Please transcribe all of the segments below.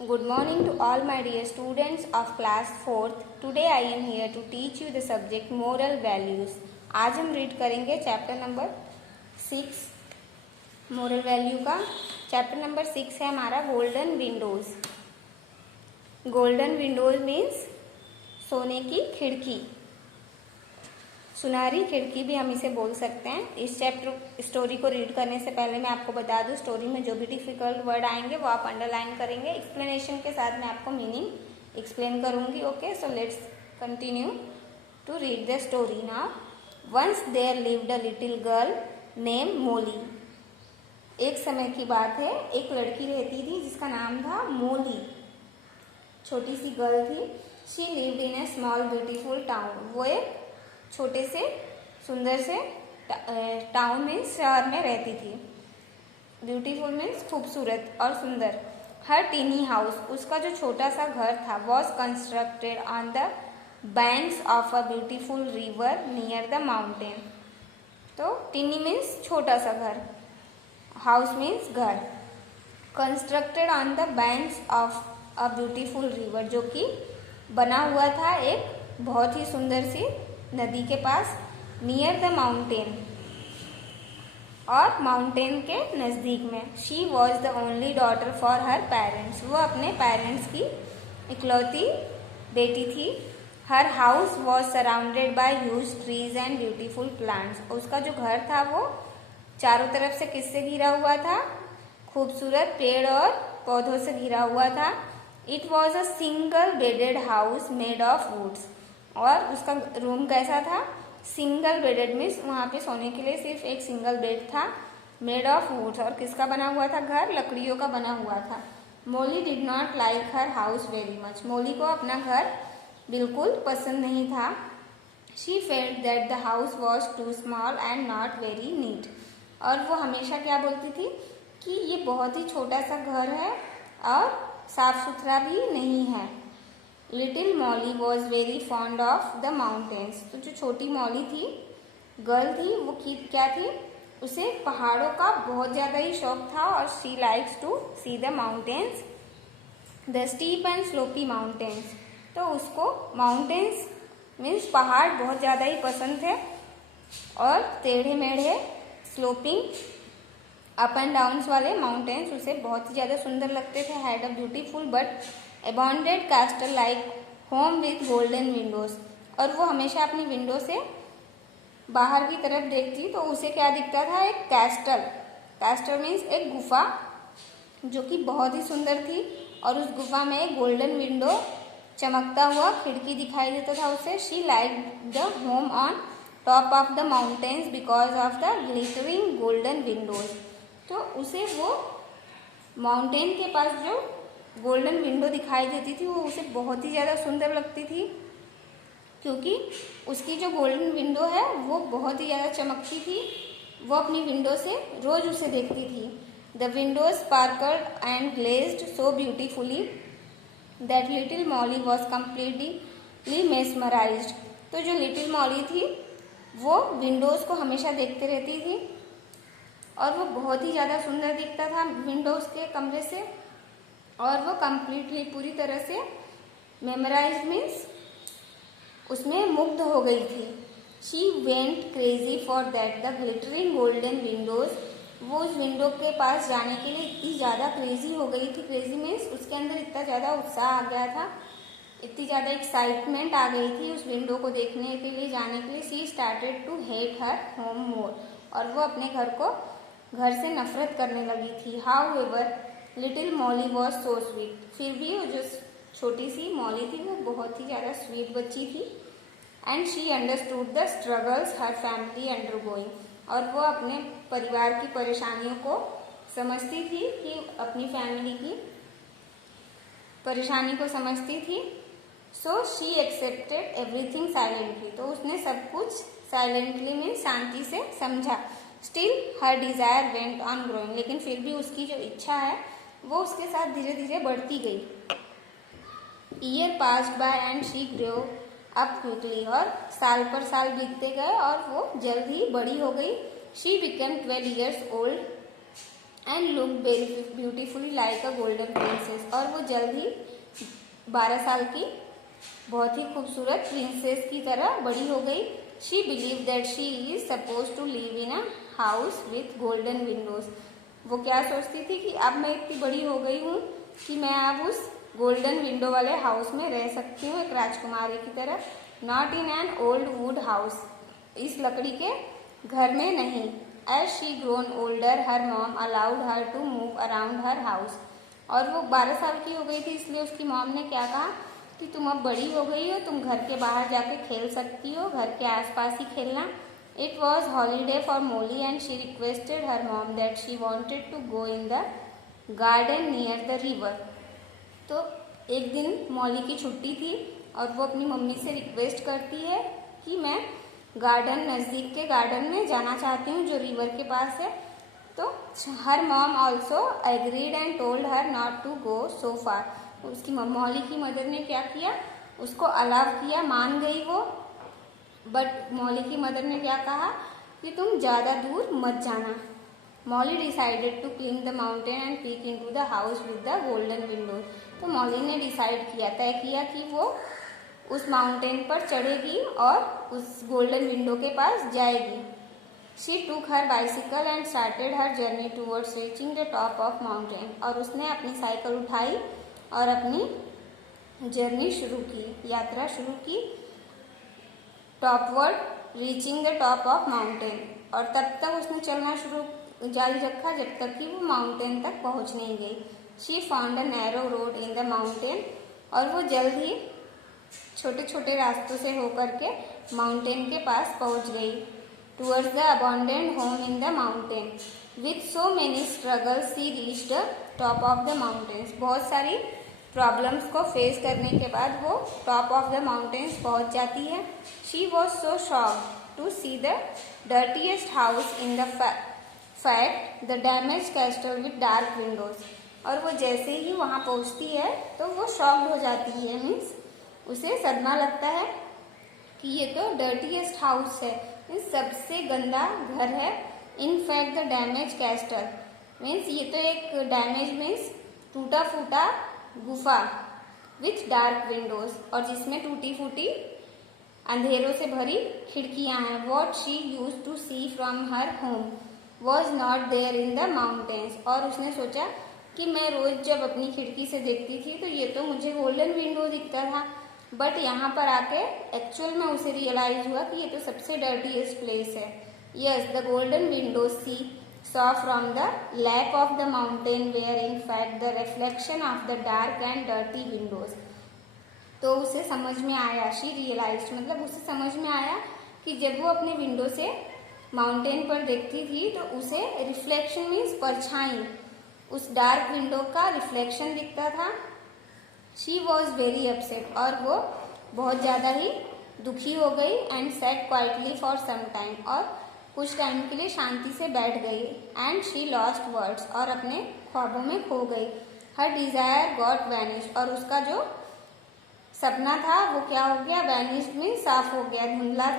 Good morning to all my dear students of class 4th. Today I am here to teach you the subject moral values. आज हम read करेंगे chapter number 6 moral value का। Chapter number 6 है हमारा golden Windows. Golden Windows means सोने की खिड़की, सुनहरी खिड़की भी हम इसे बोल सकते हैं। इस चैप्टर स्टोरी को रीड करने से पहले मैं आपको बता दूं, स्टोरी में जो भी डिफिकल्ट वर्ड आएंगे वो आप अंडरलाइन करेंगे। एक्सप्लेनेशन के साथ मैं आपको मीनिंग एक्सप्लेन करूंगी। Okay, so let's continue to read the story now. Once there lived a little girl name Molly. एक समय की बात है, एक लड़की रहती थी जिसका नाम था मोली। छोटी सी गर्ल थी। She lived in A small beautiful town. वो एक छोटे से सुंदर से टाउन में, शहर में रहती थी। ब्यूटीफुल मीन्स खूबसूरत और सुंदर। हर टीनी हाउस, उसका जो छोटा सा घर था, was constructed on the banks of a beautiful river near the mountain. तो टीनी मीन्स छोटा सा घर, हाउस मीन्स घर। Constructed on the banks of a beautiful river, जो कि बना हुआ था एक बहुत ही सुंदर सी नदी के पास। नियर द माउंटेन, और माउंटेन के नज़दीक में। She was the only daughter for her parents. वो अपने पेरेंट्स की इकलौती बेटी थी। Her house was surrounded by huge trees and beautiful plants. उसका जो घर था वो चारों तरफ से किससे घिरा हुआ था? खूबसूरत पेड़ और पौधों से घिरा हुआ था। It was a single bedded house made of woods. और उसका रूम कैसा था? सिंगल बेडेड मीन्स वहाँ पे सोने के लिए सिर्फ एक सिंगल बेड था। मेड ऑफ वुड्स, और किसका बना हुआ था घर? लकड़ियों का बना हुआ था। Molly did not like her house very much. Molly को अपना घर बिल्कुल पसंद नहीं था। She felt that the house was too small and not very neat. और वो हमेशा क्या बोलती थी कि ये बहुत ही छोटा सा घर है और साफ सुथरा भी नहीं है। Little Molly was very fond of the mountains. तो जो छोटी मॉली थी, गर्ल थी, वो क्या थी? उसे पहाड़ों का बहुत ज़्यादा ही शौक था। और she likes to see the mountains, the steep and slopy mountains. तो उसको माउंटेन्स मीन्स पहाड़ बहुत ज़्यादा ही पसंद थे, और टेढ़े मेढ़े स्लोपिंग अप एंड डाउन्स वाले माउंटेन्स उसे बहुत ही ज़्यादा सुंदर लगते थे। Had a beautiful but abandoned castle like home with golden windows. और वो हमेशा अपनी विंडो से बाहर की तरफ देखती तो उसे क्या दिखता था? एक कैस्टल। कैस्टल मीन्स एक गुफा, जो कि बहुत ही सुंदर थी। और उस गुफा में एक गोल्डन विंडो, चमकता हुआ खिड़की दिखाई देता था उसे। She like the home on top of the mountains because of the glittering golden windows. तो उसे वो माउंटेन के पास जो गोल्डन विंडो दिखाई देती थी वो उसे बहुत ही ज़्यादा सुंदर लगती थी, क्योंकि उसकी जो गोल्डन विंडो है वो बहुत ही ज़्यादा चमकती थी। वो अपनी विंडो से रोज उसे देखती थी। The Windows sparkled and glazed so beautifully that little Molly was completely mesmerised. तो जो लिटिल मॉली थी वो विंडोज को हमेशा देखते रहती थी, और वो बहुत ही ज़्यादा सुंदर दिखता था विंडोज के कमरे से। और वो कम्प्लीटली पूरी तरह से मेमोराइज मीन्स उसमें मुग्ध हो गई थी। She went crazy for that the glittering golden windows. वो उस विंडो के पास जाने के लिए इतनी ज़्यादा क्रेजी हो गई थी। क्रेजी मीन्स उसके अंदर इतना ज़्यादा उत्साह आ गया था, इतनी ज़्यादा एक्साइटमेंट आ गई थी उस विंडो को देखने के लिए, जाने के लिए। She started to hate her home more. और वो अपने घर से नफरत करने लगी थी। However little Molly was so sweet. फिर भी वो जो छोटी सी मॉली थी वो बहुत ही ज़्यादा स्वीट बच्ची थी। And she understood the struggles her family undergoing. और वो अपने परिवार की परेशानियों को समझती थी, कि अपनी फैमिली की परेशानी को समझती थी। So she accepted everything silently. तो उसने सब कुछ साइलेंटली में शांति से समझा। Still her desire went on growing. लेकिन फिर भी उसकी जो इच्छा है वो उसके साथ धीरे धीरे बढ़ती गई। Year passed by and she grow up quickly. और साल पर साल बीतते गए और वो जल्द ही बड़ी हो गई। She became 12 years old and look very beautifully like a golden princess. और वो जल्द ही 12 साल की बहुत ही खूबसूरत प्रिंसेस की तरह बड़ी हो गई। She believe that she is suppose to live in a house with golden windows. वो क्या सोचती थी कि अब मैं इतनी बड़ी हो गई हूँ कि मैं अब उस गोल्डन विंडो वाले हाउस में रह सकती हूँ एक राजकुमारी की तरह। Not in an old wood house, इस लकड़ी के घर में नहीं। As she grown older her mom allowed her to move around her house. और वो 12 साल की हो गई थी, इसलिए उसकी मॉम ने क्या कहा कि तुम अब बड़ी हो गई हो, तुम घर के बाहर जाके खेल सकती हो, घर के आसपास ही खेलना। It was holiday for Molly and she requested her mom that she wanted to go in the garden near the river. तो एक दिन मॉली की छुट्टी थी और वो अपनी मम्मी से रिक्वेस्ट करती है कि मैं गार्डन, नज़दीक के गार्डन में जाना चाहती हूँ जो रिवर के पास है। तो her mom also agreed and told her not to go so far. उसकी मॉली की मदर ने क्या किया, उसको अलाउ किया, मान गई वो। बट मॉली की मदर ने क्या कहा कि तुम ज़्यादा दूर मत जाना। Molly decided to climb the mountain and peek into the house with the golden windows. तो मॉली ने डिसाइड किया, तय किया कि वो उस माउंटेन पर चढ़ेगी और उस गोल्डन विंडो के पास जाएगी। She took her bicycle and started her journey towards reaching the top of mountain. और उसने अपनी साइकिल उठाई और अपनी जर्नी शुरू की, यात्रा शुरू की topward reaching the top of mountain. और तब तक उसने चलना जारी रखा जब तक कि वो माउंटेन तक पहुंच नहीं गई। She found a narrow road in the mountain. और वो जल्द ही छोटे छोटे रास्तों से होकर के माउंटेन के पास पहुंच गई। Towards the abundant home in the mountain with so many struggles she reached the top of the mountains. बहुत सारी प्रॉब्लम्स को फेस करने के बाद वो टॉप ऑफ द माउंटेन्स पहुंच जाती है। She was so shocked to see the dirtiest house in the fact the damage castle with dark windows. और वो जैसे ही वहाँ पहुँचती है तो वो शॉक्ड हो जाती है, मीन्स उसे सदमा लगता है कि ये तो डर्टीएस्ट हाउस है, मीन्स सबसे गंदा घर है। इन fact the damage castle, means ये तो एक डैमेज मीन्स टूटा फूटा गुफा विथ डार्क विंडोज, और जिसमें टूटी फूटी अंधेरों से भरी खिड़कियां हैं। What she use to see from her home was not there in the mountains. और उसने सोचा कि मैं रोज जब अपनी खिड़की से देखती थी तो ये तो मुझे गोल्डन विंडो दिखता था, बट यहाँ पर आके एक्चुअल में उसे रियलाइज हुआ कि ये तो सबसे डर्टीएस्ट प्लेस है। Yes, the golden window she saw from the lap of the mountain where in fact the reflection of the dark and dirty windows. तो उसे समझ में आया, शी रियलाइज, मतलब उसे समझ में आया कि जब वो अपने विंडो से माउंटेन पर देखती थी तो उसे रिफ्लेक्शन मीन्स परछाई, उस डार्क विंडो का रिफ्लेक्शन दिखता था। शी वॉज वेरी अपसेट, और वो बहुत ज़्यादा ही दुखी हो गई। And sat quietly for some time, और कुछ टाइम के लिए शांति से बैठ गई। एंड शी लॉस्ट वर्ड्स, और अपने ख्वाबों में खो गई। हर डिजायर गॉट वैनिश, और उसका जो सपना था वो क्या हो गया, वैनिश मीन्स साफ हो गया, धुंधला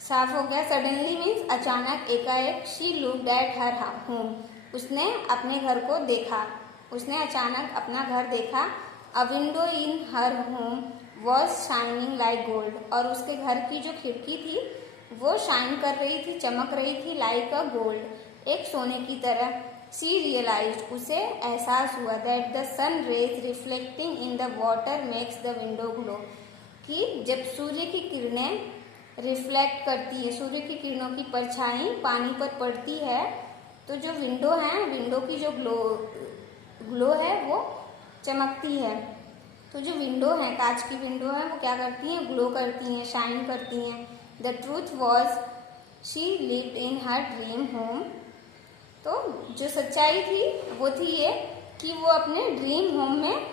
साफ हो गया। सडनली मीन्स अचानक, एकाएक। She looked at her home, उसने अपने घर को देखा, उसने अचानक अपना घर देखा। अ window in her home was shining like gold, और उसके घर की जो खिड़की थी वो शाइन कर रही थी, चमक रही थी, लाइक अ गोल्ड, एक सोने की तरह। शी रियलाइज्ड, उसे एहसास हुआ, that the sun rays reflecting in the water makes the window glow, कि जब सूर्य की किरणें रिफ्लेक्ट करती है, सूर्य की किरणों की परछाई पानी पर पड़ती है तो जो विंडो है, विंडो की जो ग्लो है वो चमकती है। तो जो विंडो है, कांच की विंडो है, वो क्या करती हैं, ग्लो करती हैं, शाइन करती हैं। The truth was she lived in her dream home. तो जो सच्चाई थी वो थी ये कि वो अपने ड्रीम होम में,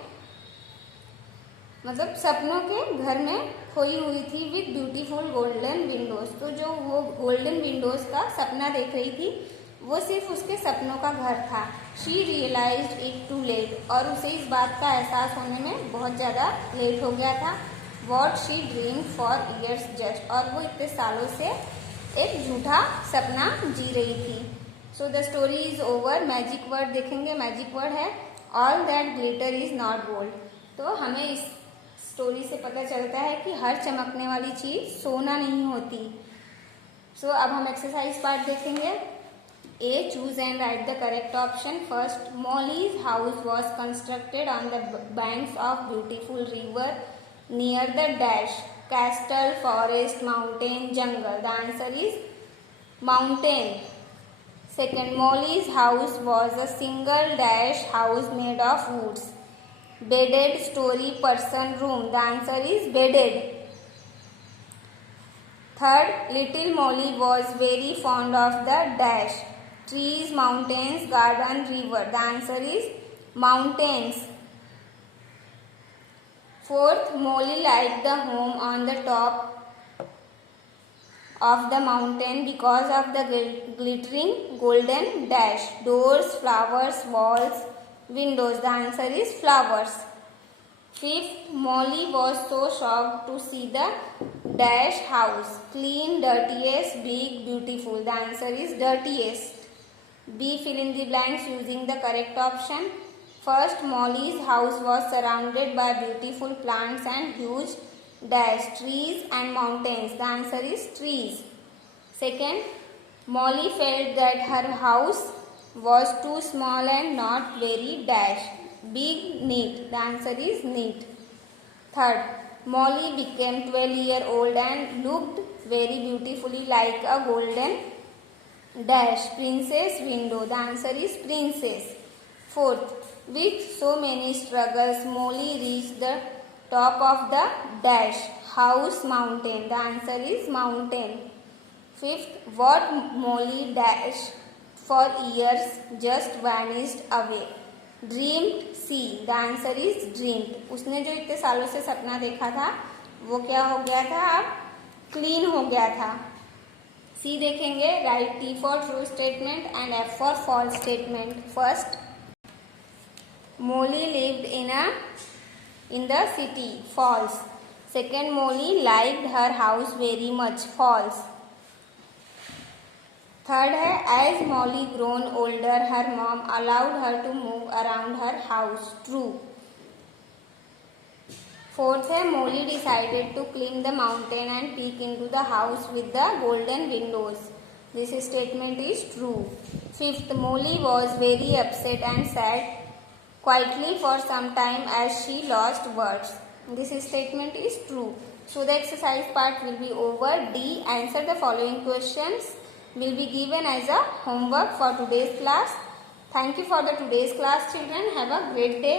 मतलब सपनों के घर में खोई हुई थी, विथ ब्यूटीफुल गोल्डन विंडोज। तो जो वो गोल्डन विंडोज का सपना देख रही थी वो सिर्फ उसके सपनों का घर था। She realized it too late, और उसे इस बात का एहसास होने में बहुत ज़्यादा लेट हो गया था। What she dream for years just, और वो इतने सालों से एक झूठा सपना जी रही थी। So the story is over. Magic word देखेंगे, मैजिक वर्ड है all that glitter is not gold. तो हमें इस स्टोरी से पता चलता है कि हर चमकने वाली चीज सोना नहीं होती। सो अब हम एक्सरसाइज पार्ट देखेंगे। A. Choose and write the correct option. First, Molly's house was constructed on the banks of beautiful river near the dash castle, forest, mountain, jungle. The answer is mountain. Second, Molly's house was a single dash house made of woods. Bedded story person room. The answer is bedded. Third, little Molly was very fond of the dash trees, mountains, garden, river. The answer is mountains. Fourth, Molly liked the home on the top of the mountain because of the glittering golden dash doors, flowers, walls, windows. The answer is flowers. Fifth, Molly was so shocked to see the dash house clean, dirtiest, big, beautiful. The answer is dirtiest. B. Fill in the blanks using the correct option. First, Molly's house was surrounded by beautiful plants and huge dash trees and mountains. The answer is trees. Second, Molly felt that her house was too small and not very dash big, neat. The answer is neat. Third, Molly became 12-year-old and looked very beautifully like a golden dash princess window. The answer is princess. Fourth, with so many struggles, Molly reached the top of the dash house mountain. The answer is mountain. Fifth, what Molly dashed for years just vanished away. Dreamed see. The answer is dreamed. उसने जो इतने सालों से सपना देखा था वो क्या हो गया था, अब क्लीन हो गया था। सी देखेंगे, write T for true statement and F for false statement. First, Molly lived in the city. False. Second, Molly liked her house very much. False. Third है, as Molly grown older, her mom allowed her to move around her house. True. Fourth है, Molly decided to climb the mountain and peek into the house with the golden windows. This statement is true. Fifth, Molly was very upset and sat quietly for some time as she lost words. This statement is true. So the exercise part will be over. D. Answer the following questions will be given as a homework for today's class. Thank you for the today's class, children. Have a great day.